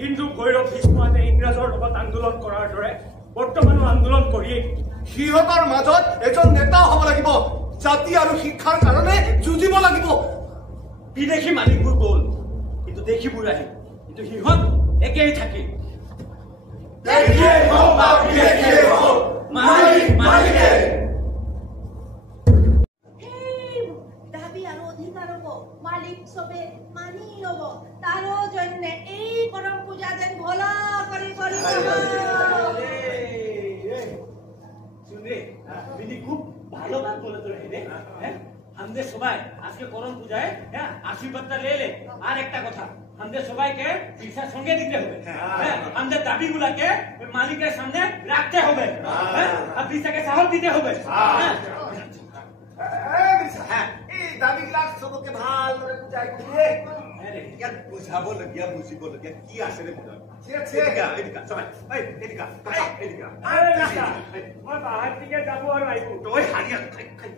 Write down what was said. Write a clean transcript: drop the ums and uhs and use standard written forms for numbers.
হিন্দু ভৈৰৱ ভীষ্মে ইংৰাজৰ লগত আন্দোলন কৰাৰ দৰে বৰ্তমানো আন্দোলন কৰি সিহঁতৰ মাজত এজন নেতা হ'ব লাগিব জাতি আৰু শিক্ষাৰ কাৰণে যুঁজিব লাগিব বিদেশী মালিকবোৰ গ'ল কিন্তু দেশীবোৰ আহিল কিন্তু সিহঁত একেই থাকিল মালিক সবে মানি লব তারও জন্য এই করম পূজা দেন ভোলা করি করি শুনে বিনি খুব ভালো বাত বলে তো রে হ্যাঁ আমাদের সবাই আজকে করম পূজায় হ্যাঁ আশীর্বাদটা লে আর একটা কথা আমাদের সবাইকে পয়সা সঙ্গে দিতে হবে হ্যাঁ আমাদের দাবিগুলোকে মালিকের সামনে রাখতে হবে হ্যাঁ আর পয়সাকে সাহস দিতে হবে হ্যাঁ হ্যাঁ এই দাবিবিলাক সবকে ভাল করে বুঝাই দিয়ে ইয়াত বুঝাবলগীয়া বুজিবলগীয়া কি আছে রে মনত এদিকা সবাই এদিকা মই বাহার দিকে যাবো আর আইবো তই হাৰিয়া খাই